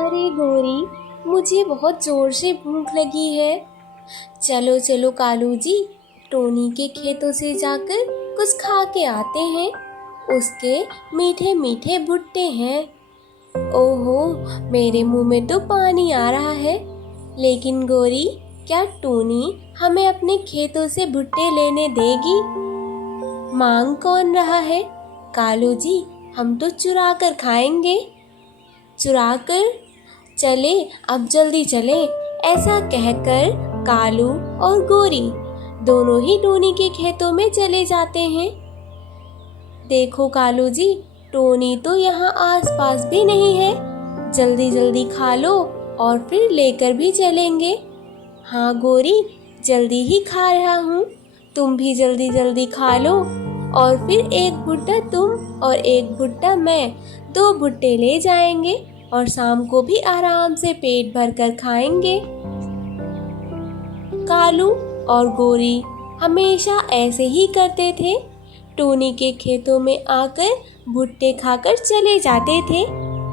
अरे गोरी, मुझे बहुत जोर से भूख लगी है। चलो चलो कालू जी, टोनी के खेतों से जाकर कुछ खा के आते हैं। उसके मीठे मीठे भुट्टे हैं। ओहो, मेरे मुंह में तो पानी आ रहा है। लेकिन गोरी, क्या टोनी हमें अपने खेतों से भुट्टे लेने देगी? मांग कौन रहा है? कालू जी, हम तो चुरा कर खाएंगे। चुरा कर? चले, अब जल्दी चले। ऐसा कहकर कालू और गोरी दोनों ही टोनी के खेतों में चले जाते हैं। देखो कालू जी, टोनी तो यहाँ आसपास भी नहीं है। जल्दी जल्दी खा लो और फिर लेकर भी चलेंगे। हाँ गोरी, जल्दी ही खा रहा हूँ। तुम भी जल्दी जल्दी खा लो और फिर एक भुट्टा तुम और एक भुट्टा मैं, 2 भुट्टे ले जाएंगे और शाम को भी आराम से पेट भर कर खाएंगे। कालू और गोरी हमेशा ऐसे ही करते थे। टोनी के खेतों में आकर भुट्टे खाकर चले जाते थे।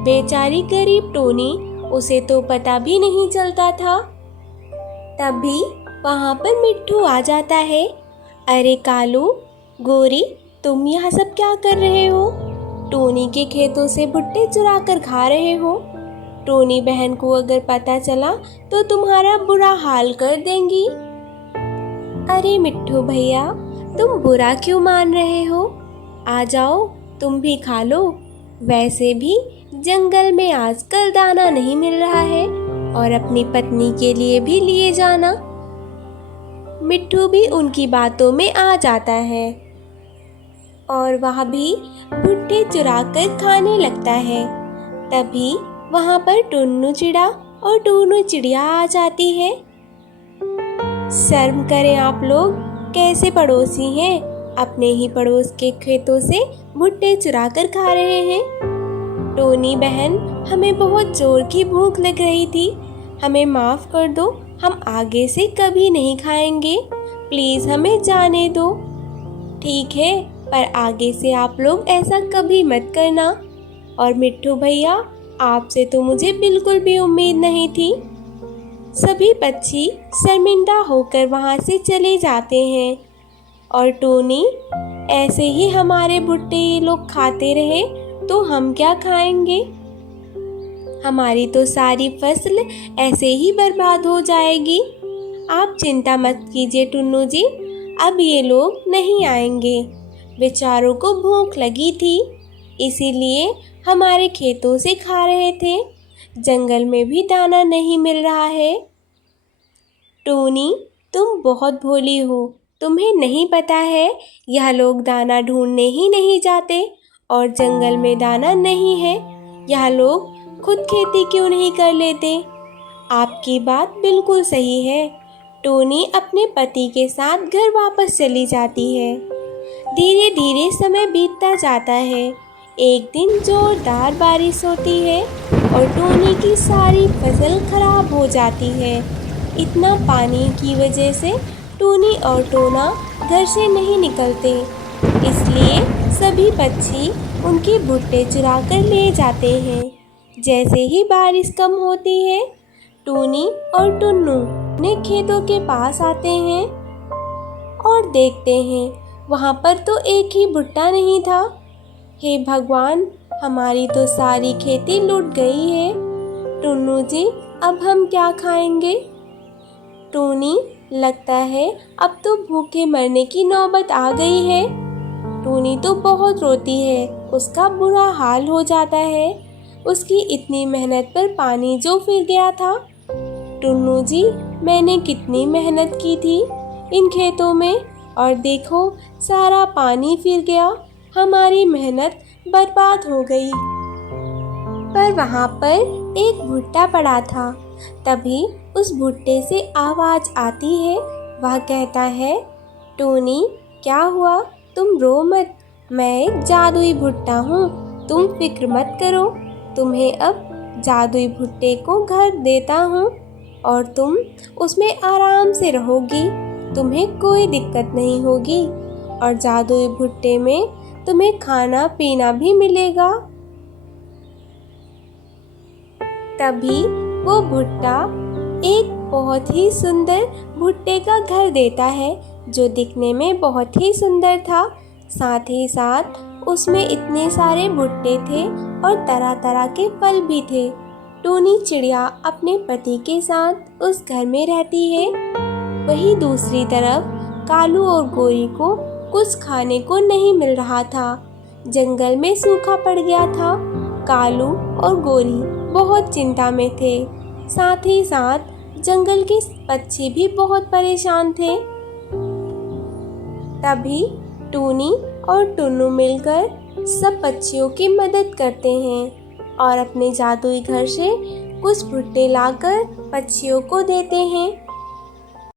बेचारी गरीब टोनी, उसे तो पता भी नहीं चलता था। तभी वहाँ पर मिट्ठू आ जाता है। अरे कालू, गोरी, तुम यहाँ सब क्या कर रहे हो? टोनी के खेतों से भुट्टे चुरा कर खा रहे हो। टोनी बहन को अगर पता चला तो तुम्हारा बुरा हाल कर देंगी। अरे मिट्ठू भैया, तुम बुरा क्यों मान रहे हो? आ जाओ, तुम भी खा लो। वैसे भी जंगल में आजकल दाना नहीं मिल रहा है और अपनी पत्नी के लिए भी लिए जाना। मिट्ठू भी उनकी बातों में आ जाता है और वह भी भुट्टे चुरा कर खाने लगता है। तभी वहाँ पर टुन्नू चिड़ा और टूनू चिड़िया आ जाती है। शर्म करें आप लोग, कैसे पड़ोसी हैं, अपने ही पड़ोस के खेतों से भुट्टे चुरा कर खा रहे हैं। टोनी बहन, हमें बहुत जोर की भूख लग रही थी, हमें माफ़ कर दो। हम आगे से कभी नहीं खाएंगे, प्लीज़ हमें जाने दो। ठीक है, पर आगे से आप लोग ऐसा कभी मत करना। और मिट्ठू भैया, आपसे तो मुझे बिल्कुल भी उम्मीद नहीं थी। सभी पक्षी शर्मिंदा होकर वहाँ से चले जाते हैं। और टोनी, ऐसे ही हमारे भुट्टे ये लोग खाते रहे तो हम क्या खाएंगे? हमारी तो सारी फसल ऐसे ही बर्बाद हो जाएगी। आप चिंता मत कीजिए टुन्नू जी, अब ये लोग नहीं आएंगे। बेचारों को भूख लगी थी, इसीलिए हमारे खेतों से खा रहे थे। जंगल में भी दाना नहीं मिल रहा है। टोनी, तुम बहुत भोली हो, तुम्हें नहीं पता है यह लोग दाना ढूंढने ही नहीं जाते और जंगल में दाना नहीं है। यह लोग खुद खेती क्यों नहीं कर लेते? आपकी बात बिल्कुल सही है। टोनी अपने पति के साथ घर वापस चली जाती है। धीरे धीरे समय बीतता जाता है। एक दिन जोरदार बारिश होती है और टोनी की सारी फसल खराब हो जाती है। इतना पानी की वजह से टोनी और टोना घर से नहीं निकलते, इसलिए सभी पक्षी उनके भुट्टे चुरा कर ले जाते हैं। जैसे ही बारिश कम होती है, टोनी और टुन्नू अपने खेतों के पास आते हैं और देखते हैं वहाँ पर तो एक ही भुट्टा नहीं था। हे भगवान, हमारी तो सारी खेती लूट गई है। टुन्नू जी, अब हम क्या खाएंगे? टोनी, लगता है अब तो भूखे मरने की नौबत आ गई है। टोनी तो बहुत रोती है, उसका बुरा हाल हो जाता है। उसकी इतनी मेहनत पर पानी जो फिर गया था। टुन्नू जी, मैंने कितनी मेहनत की थी इन खेतों में और देखो, सारा पानी फिर गया, हमारी मेहनत बर्बाद हो गई। पर वहाँ पर एक भुट्टा पड़ा था। तभी उस भुट्टे से आवाज़ आती है। वह कहता है, टोनी, क्या हुआ? तुम रो मत, मैं एक जादुई भुट्टा हूँ, तुम फिक्र मत करो। तुम्हें अब जादुई भुट्टे को घर देता हूँ और तुम उसमें आराम से रहोगी, तुम्हें कोई दिक्कत नहीं होगी और जादुई भुट्टे में तुम्हें खाना पीना भी मिलेगा। तभी वो भुट्टा एक बहुत ही सुंदर भुट्टे का घर देता है, जो दिखने में बहुत ही सुंदर था। साथ ही साथ उसमें इतने सारे भुट्टे थे और तरह तरह के फल भी थे। टूनी चिड़िया अपने पति के साथ उस घर में रहती है। वहीं दूसरी तरफ कालू और गोरी को कुछ खाने को नहीं मिल रहा था। जंगल में सूखा पड़ गया था। कालू और गोरी बहुत चिंता में थे। साथ ही साथ जंगल के पक्षी भी बहुत परेशान थे। तभी टूनी और टुन्नू मिलकर सब पक्षियों की मदद करते हैं और अपने जादुई घर से कुछ भुट्टे लाकर पक्षियों को देते हैं।